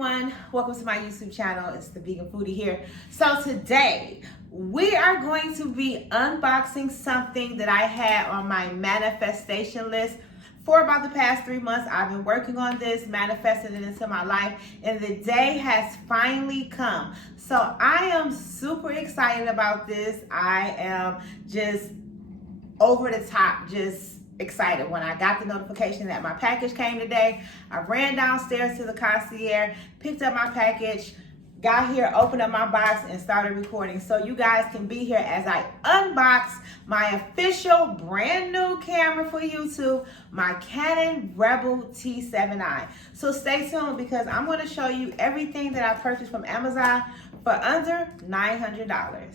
everyone, welcome to my YouTube channel. It's the Vegan Foodie here. So today we are going to be unboxing something that I had on my manifestation list for about the past 3 months. I've been working on this, manifesting it into my life, and the day has finally come. So I am super excited about this. I am just over the top, just excited. When I got the notification that my package came today, I ran downstairs to the concierge, picked up my package, got here, opened up my box, and started recording. So you guys can be here as I unbox my official brand new camera for YouTube, my Canon Rebel T7i. So stay tuned because I'm going to show you everything that I purchased from Amazon for under $900.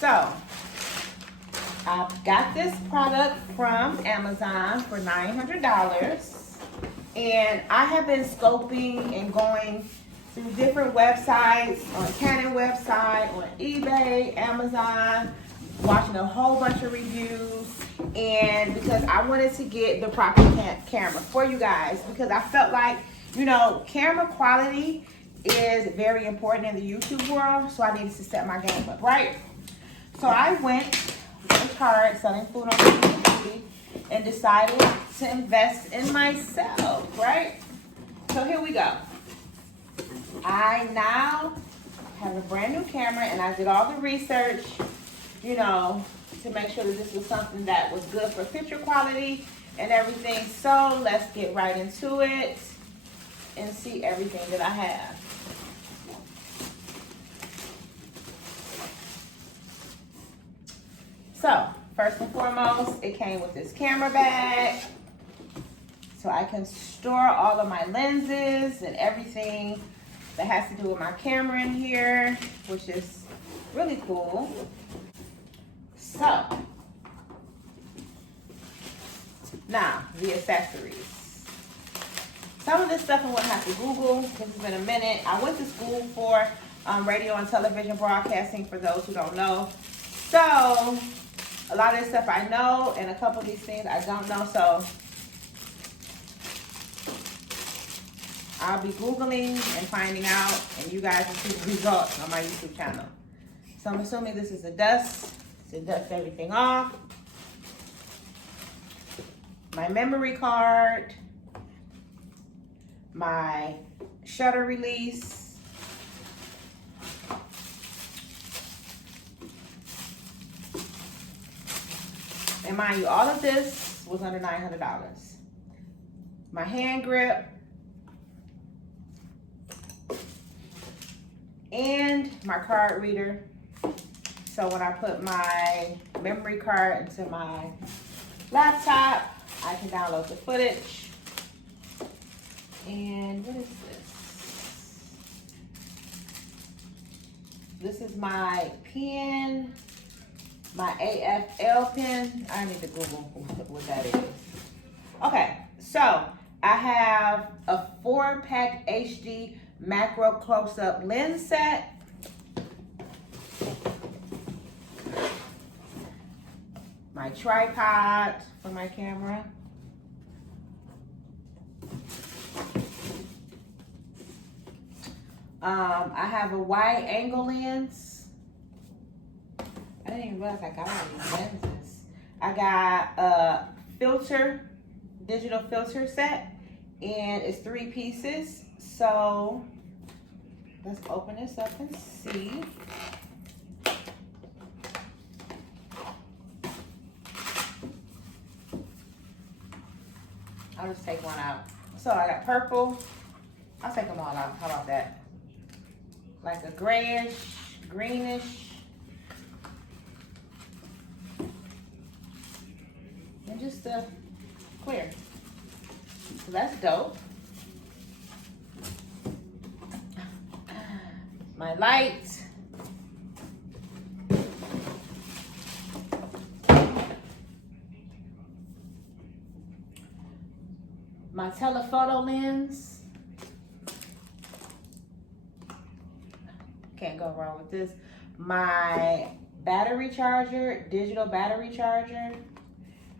So, I got this product from Amazon for $900, and I have been scoping and going through different websites, on Canon website, on eBay, Amazon, watching a whole bunch of reviews, and because I wanted to get the proper camera for you guys, because I felt like, you know, camera quality is very important in the YouTube world, so I needed to set my game up, right? So I went with a card selling food on Foode and decided to invest in myself, right? So here we go. I now have a brand new camera, and I did all the research, you know, to make sure that this was something that was good for picture quality and everything. So let's get right into it and see everything that I have. So, first and foremost, it came with this camera bag, so I can store all of my lenses and everything that has to do with my camera in here, which is really cool. So, now, the accessories. Some of this stuff I'm gonna have to Google, because it's been a minute. I went to school for radio and television broadcasting, for those who don't know. So, a lot of this stuff I know, and a couple of these things I don't know, so I'll be Googling and finding out, and you guys will see the results on my YouTube channel. So I'm assuming this is a dust to dust everything off. My memory card, my shutter release, and mind you, all of this was under $900. My hand grip, and my card reader. So when I put my memory card into my laptop, I can download the footage. And what is this? This is my pen. My AFL pen. I need to Google what that is. Okay, so I have a 4-pack HD macro close-up lens set. My tripod for my camera. I have a wide angle lens. I didn't even realize I got all these lenses. I got a filter, digital filter set, and it's 3 pieces. So let's open this up and see. I'll just take one out. So I got purple. I'll take them all out. How about that? Like a grayish, greenish, and just clear. So that's dope. my light. My telephoto lens. Can't go wrong with this. My battery charger, digital battery charger.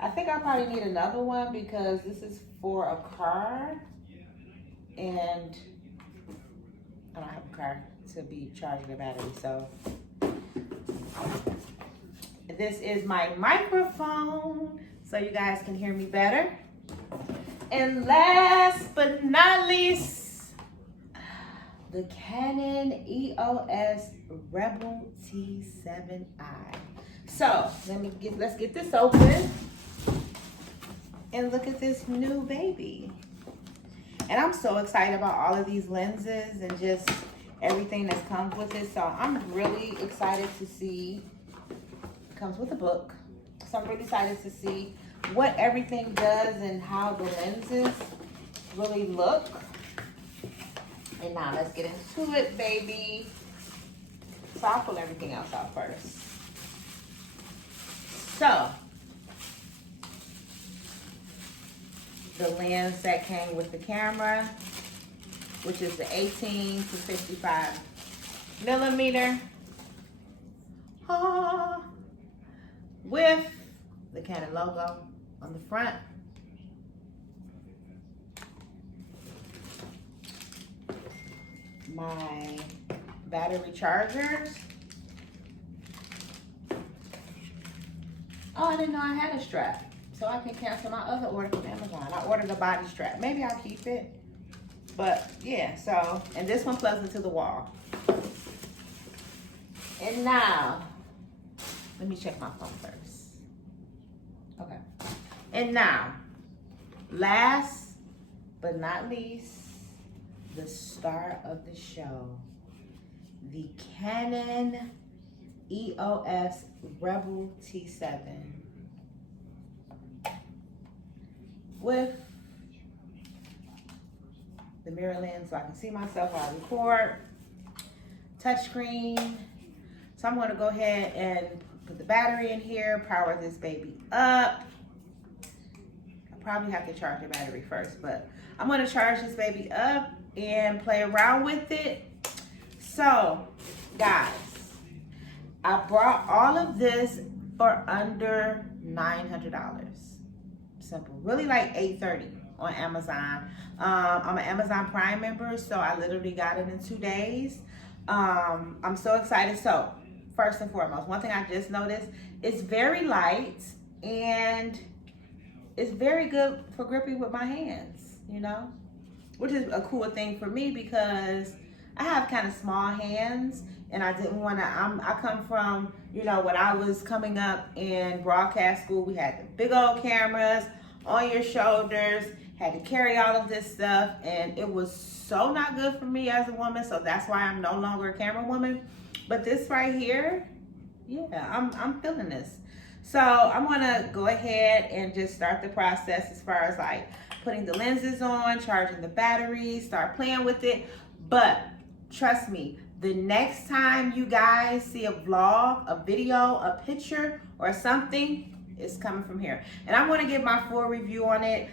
I think I probably need another one because this is for a car and I don't have a car to be charging the battery. So this is my microphone so you guys can hear me better. And last but not least, the Canon EOS Rebel T7i. So let's get this open and look at this new baby. And I'm so excited about all of these lenses and just everything that comes with it. So I'm really excited to see. It comes with a book. So I'm really excited to see what everything does and how the lenses really look. And now let's get into it, baby. So I'll pull everything else out first. So the lens that came with the camera, which is the 18 to 55 millimeter, with the Canon logo on the front. My battery chargers. Oh, I didn't know I had a strap. So I can cancel my other order from Amazon. I ordered a body strap. Maybe I'll keep it. But yeah, so, and this one plugs into the wall. And now, let me check my phone first. Okay. And now, last but not least, the star of the show, the Canon EOS Rebel T7 with the mirror lens so I can see myself while I record, touchscreen. So I'm going to go ahead and put the battery in here, power this baby up. I probably have to charge the battery first, but I'm going to charge this baby up and play around with it. So, guys, I brought all of this for under $900. Simple. Really like $830 on Amazon. I'm an Amazon Prime member, so I literally got it in 2 days. I'm so excited. So, first and foremost, one thing I just noticed, it's very light and it's very good for gripping with my hands, you know, which is a cool thing for me because I have kind of small hands and I didn't want to, I come from, you know, when I was coming up in broadcast school, we had the big old cameras on your shoulders, had to carry all of this stuff, and it was so not good for me as a woman, so that's why I'm no longer a camera woman. But this right here, yeah, I'm feeling this. So I'm gonna go ahead and just start the process as far as like putting the lenses on, charging the batteries, start playing with it. But trust me, the next time you guys see a vlog, a video, a picture, or something, it's coming from here. And I'm gonna give my full review on it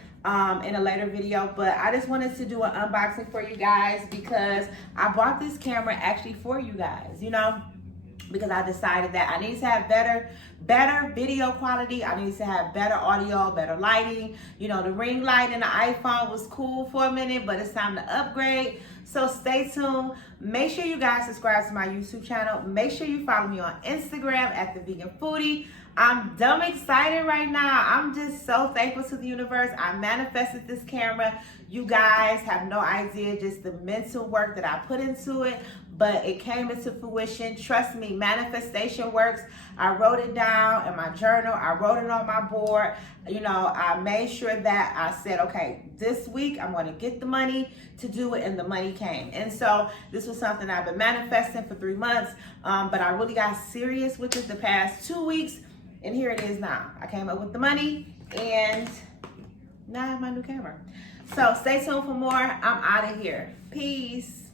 in a later video, but I just wanted to do an unboxing for you guys because I bought this camera actually for you guys, you know, because I decided that I need to have better video quality. I need to have better audio, better lighting. You know, the ring light in the iPhone was cool for a minute, but it's time to upgrade. So stay tuned. Make sure you guys subscribe to my YouTube channel. Make sure you follow me on Instagram at The Vegan Foodie. I'm dumb excited right now. I'm just so thankful to the universe. I manifested this camera. You guys have no idea just the mental work that I put into it, but it came into fruition. Trust me, manifestation works. I wrote it down in my journal. I wrote it on my board. You know, I made sure that I said, okay, this week I'm going to get the money to do it, and the money came. And so this was something I've been manifesting for 3 months, but I really got serious with it the past 2 weeks. And here it is now. I came up with the money and now I have my new camera. So stay tuned for more. I'm out of here. Peace.